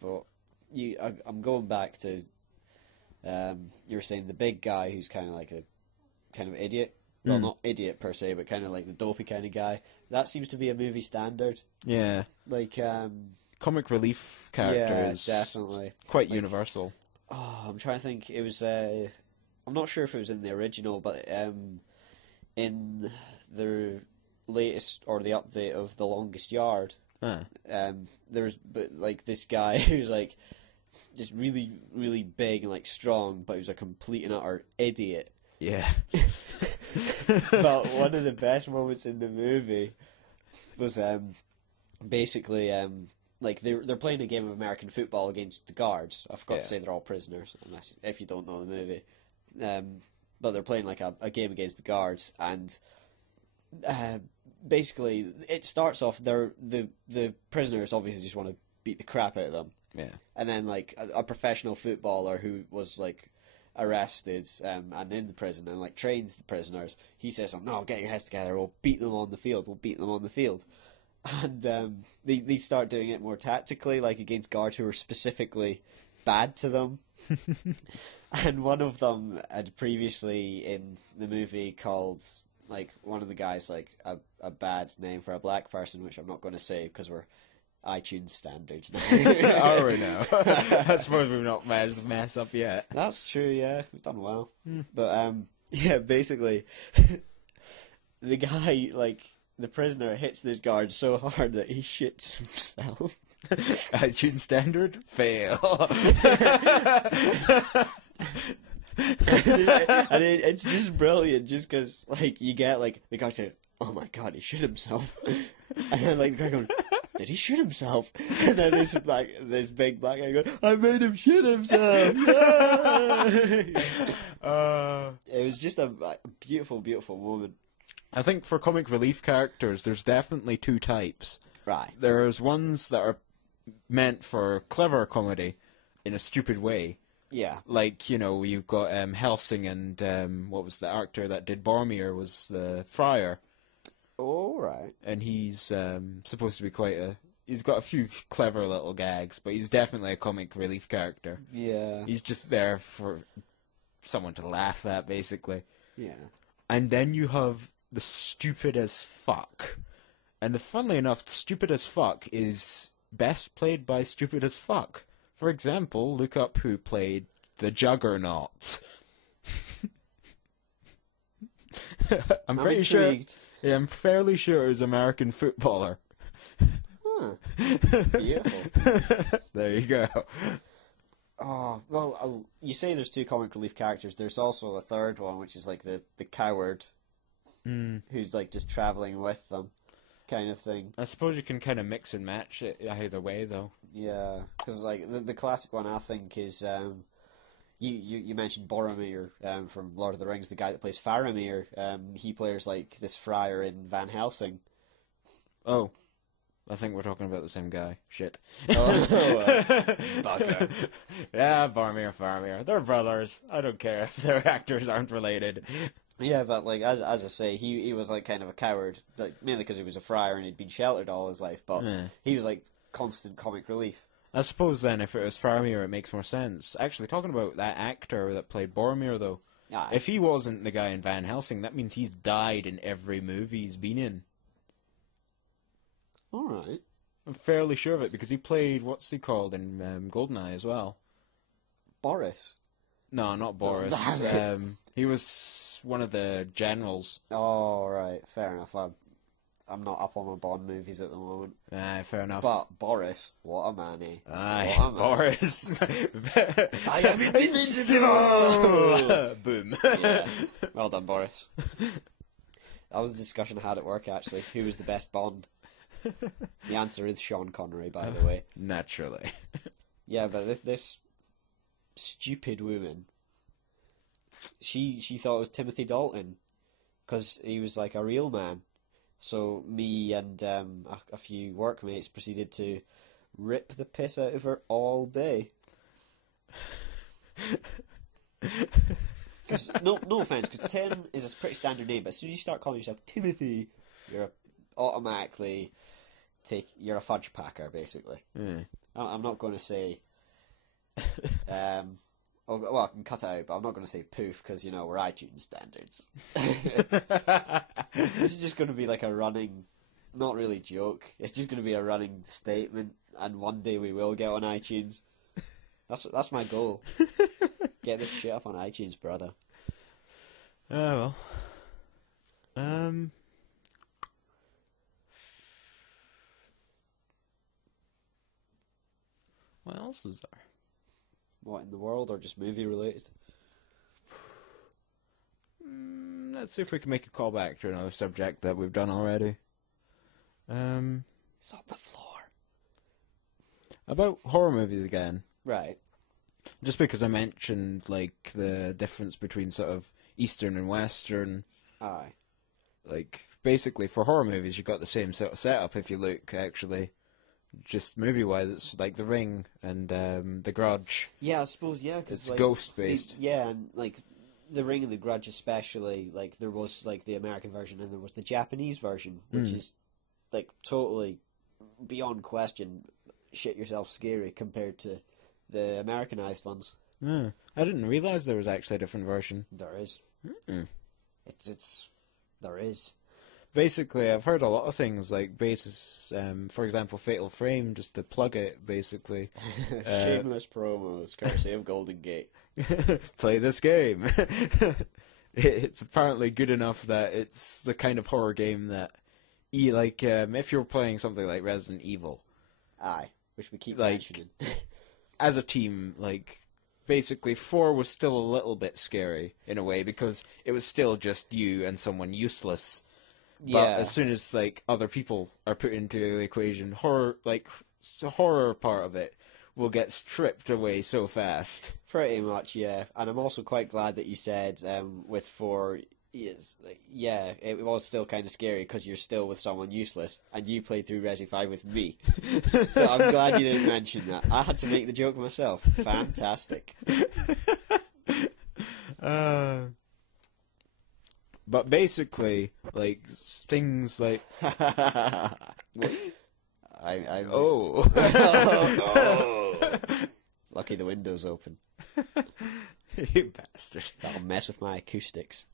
but I'm going back to you were saying the big guy who's kind of like a kind of idiot. Well, not idiot per se, but kind of like the dopey kind of guy. That seems to be a movie standard. Yeah. Like comic relief characters. Yeah, definitely. Quite universal. Oh, I'm trying to think. It was. I'm not sure if it was in the original, but in the latest or the update of The Longest Yard, there's like this guy who's like just really, really big and like strong, but he was a complete and utter idiot. Yeah. But one of the best moments in the movie was basically like they're playing a game of American football against the guards. I forgot to say they're all prisoners, unless if you don't know the movie. But they're playing like a game against the guards, and basically it starts off the prisoners obviously just want to beat the crap out of them. Yeah. And then like a professional footballer who was like arrested and in the prison and like trained the prisoners, he says, "No, get your heads together. We'll beat them on the field. We'll beat them on the field." And they start doing it more tactically, like against guards who are specifically bad to them. And one of them had previously in the movie called like one of the guys like a bad name for a black person, which I'm not going to say because we're iTunes standards now. Are we now? I suppose we've not managed to mess up yet. That's true, yeah. We've done well. But, yeah, basically, the guy, like, the prisoner hits this guard so hard that he shits himself. iTunes standard? Fail. And it's just brilliant, just because, like, you get, like, the guy saying, "Oh my god, he shit himself." And then, like, the guy going, "Did he shit himself?" And then this big black guy going, "I made him shit himself." It was just a beautiful, beautiful moment. I think for comic relief characters, there's definitely two types. Right. There's ones that are meant for clever comedy in a stupid way. Yeah. Like, you know, you've got Helsing and what was the actor that did Boromir was the Friar. Oh, right. And he's supposed to be he's got a few clever little gags, but he's definitely a comic relief character. Yeah. He's just there for someone to laugh at, basically. Yeah. And then you have the stupid as fuck. And funnily enough, stupid as fuck is best played by stupid as fuck. For example, look up who played the Juggernaut. I'm pretty intrigued. sure. Yeah, I'm fairly sure it was an American footballer. Huh. Beautiful. There you go. Oh, well, you say there's two comic relief characters. There's also a third one, which is like the coward, who's like just traveling with them, kind of thing. I suppose you can kind of mix and match it either way, though. Yeah, because like the classic one I think is you mentioned Boromir from Lord of the Rings, the guy that plays Faramir. He plays like this friar in Van Helsing. Oh, I think we're talking about the same guy. Shit. Bugger. Yeah, Faramir. They're brothers. I don't care if their actors aren't related. Yeah, but like as I say, he was like kind of a coward, like mainly because he was a friar and he'd been sheltered all his life. But he was like constant comic relief. I suppose then, if it was Faramir, it makes more sense. Actually, talking about that actor that played Boromir, though, if he wasn't the guy in Van Helsing, that means he's died in every movie he's been in. All right. I'm fairly sure of it, because he played, what's he called, in Goldeneye as well. Boris? No, not Boris. He was one of the generals. Oh, right. Fair enough. I'm not up on my Bond movies at the moment. Fair enough. But Boris, what a man, eh? Aye, Boris. I am invincible! Boom. Yeah. Well done, Boris. That was a discussion I had at work, actually. Who was the best Bond? The answer is Sean Connery, by the way. Naturally. Yeah, but this stupid woman, she thought it was Timothy Dalton, because he was like a real man. So me and a few workmates proceeded to rip the piss out of her all day. Cause, no offense, because Tim is a pretty standard name, but as soon as you start calling yourself Timothy, you're automatically you're a fudge packer, basically. I'm not going to say. Oh, well, I can cut it out, but I'm not going to say poof because we're iTunes standards. This is just going to be like a running, not really joke. It's just going to be a running statement, and one day we will get on iTunes. That's my goal. Get this shit up on iTunes, brother. Oh well. What else is there? What in the world, or just movie related? Let's see if we can make a callback to another subject that we've done already. It's on the floor. About horror movies again. Right. Just because I mentioned like the difference between sort of Eastern and Western. Aye. Like basically for horror movies, you've got the same sort of setup. If you look actually, just movie-wise, it's like The Ring and The Grudge. Yeah, I suppose, yeah. Cause, It's like, ghost-based. Yeah, and like The Ring and The Grudge especially, like there was like the American version and there was the Japanese version, which is like totally beyond question shit yourself scary compared to the Americanized ones. I didn't realise there was actually a different version. There is. There is. Basically, I've heard a lot of things like for example, Fatal Frame, just to plug it, basically. Shameless promos, courtesy of Golden Gate. Play this game. It's apparently good enough that it's the kind of horror game that, if you're playing something like Resident Evil. Aye, which we keep Like, mentioning. As a team, basically 4 was still a little bit scary, in a way, because it was still just you and someone useless. But as soon as other people are put into the equation, the horror part of it will get stripped away so fast. Pretty much, yeah. And I'm also quite glad that you said with 4, it was still kind of scary because you're still with someone useless, and you played through Resi 5 with me. So I'm glad you didn't mention that. I had to make the joke myself. Fantastic. But basically, things like... I'm Oh! Oh. Lucky the window's open. You bastard. That'll mess with my acoustics.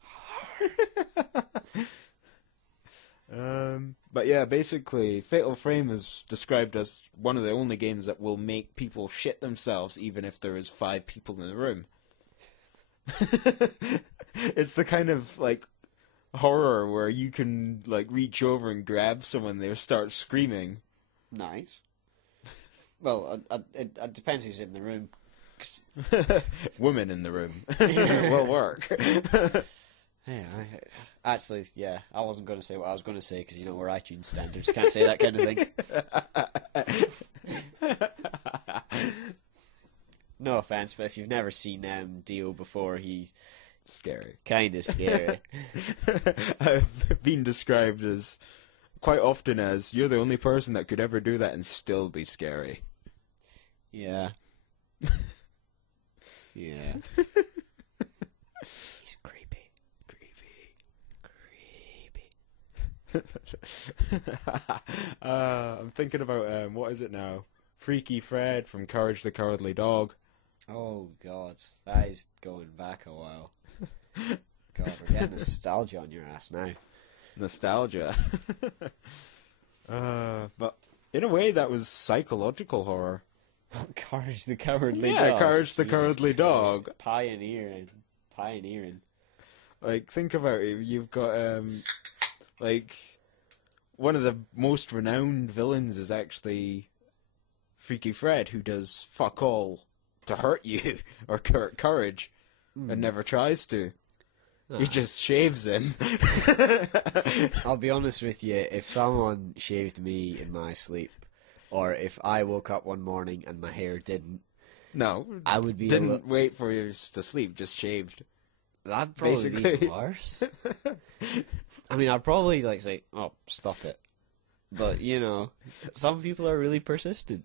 But yeah, basically, Fatal Frame is described as one of the only games that will make people shit themselves even if there is 5 people in the room. It's the kind of, horror where you can, reach over and grab someone and they'll start screaming. Nice. Well, it depends who's in the room. Women in the room. Will work. Yeah, actually, I wasn't going to say what I was going to say because, we're iTunes standards. Can't say that kind of thing. No offense, but if you've never seen Dio before, he's scary. Kind of scary. I've been described as quite often as you're the only person that could ever do that and still be scary. Yeah. Yeah. He's creepy. I'm thinking about what is it now? Freaky Fred from Courage the Cowardly Dog. Oh God, that is going back a while. God, we're getting nostalgia on your ass now. Nostalgia. But in a way, that was psychological horror. Courage the Cowardly Dog. Yeah, Courage the Jesus Cowardly Christ. Dog. Pioneering. Think about it. You've got one of the most renowned villains is actually Freaky Fred, who does fuck all to hurt you or courage, and never tries to. He just shaves him. I'll be honest with you, if someone shaved me in my sleep, or if I woke up one morning and my hair didn't, no, I would be didn't wait for you to sleep, just shaved. That'd probably be worse. I mean, I'd probably say, "Oh, stop it." But some people are really persistent.